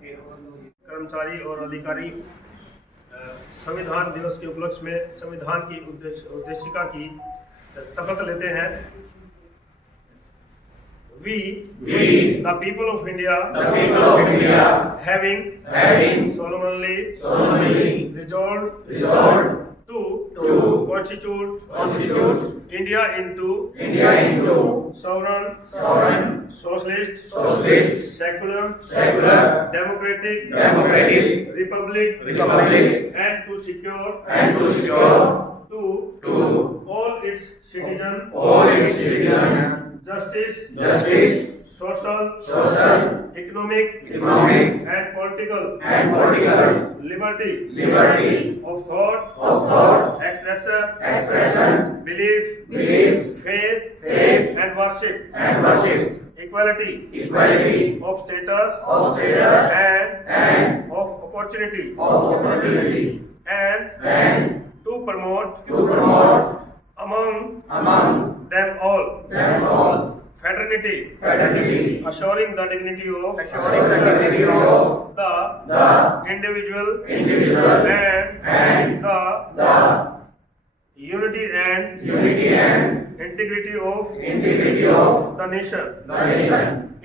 कर्मचारी और अधिकारी संविधान दिवस के उपलक्ष्य में संविधान की उद्देशिका की शपथ लेते हैं। We, the people of India, having solemnly resolved to constitute India into sovereign, socialist, secular, democratic republic, and to secure to all its citizens justice, social, economic, and political liberty of thought, expression, belief, faith, and worship, equality of status, and of opportunity, and to promote among them all fraternity, assuring the dignity of the individual and the unity and integrity of the nation.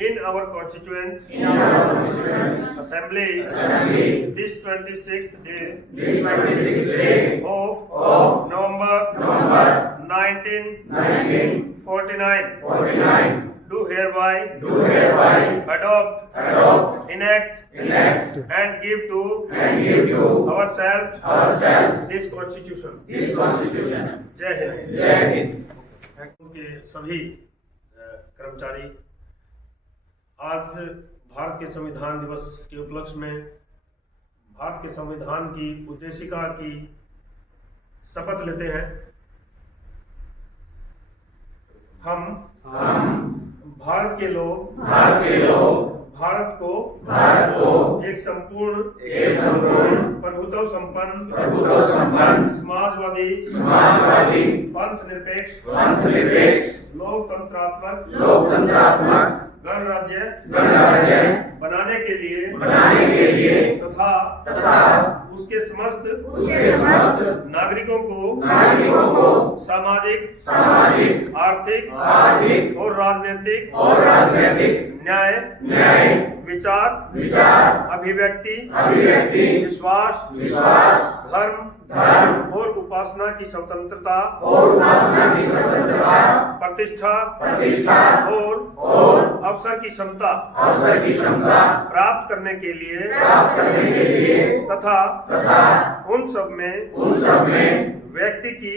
In our constituent assembly, this 26th day of November 1949, do hereby adopt, enact, and give to ourselves this constitution. जय हिंद। के सभी कर्मचारी, आज भारत के संविधान दिवस के उपलक्ष्य में भारत के संविधान की उद्देशिका की शपथ लेते हैं। हम भारत के लोग भारत को एक संपूर्ण प्रभुत्व संपन्न समाजवादी पंथ निरपेक्ष लोकतंत्रात्मक गणराज्य बनाने के लिए तथा उसके समस्त नागरिकों को सामाजिक आर्थिक और राजनीतिक न्याय विचार अभिव्यक्ति विश्वास धर्म और उपासना की स्वतंत्रता प्रतिष्ठा और अवसर की क्षमता प्राप्त करने के लिए तथा उन सब में व्यक्ति की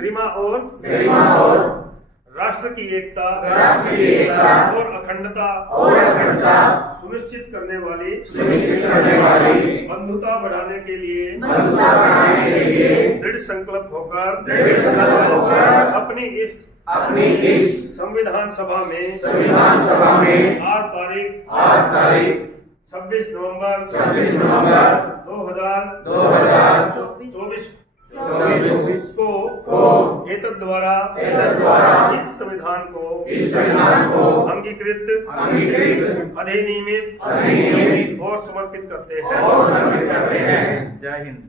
गरिमा और राष्ट्र की एकता और अखंडता सुनिश्चित करने वाली बंधुता बढ़ाने के लिए दृढ़ संकल्प होकर अपनी इस संविधान सभा में आज तारीख 26 नवंबर 2024 को एतद द्वारा इस संविधान को अंगीकृत अधिनियमित और समर्पित करते हैं। जय हिंद।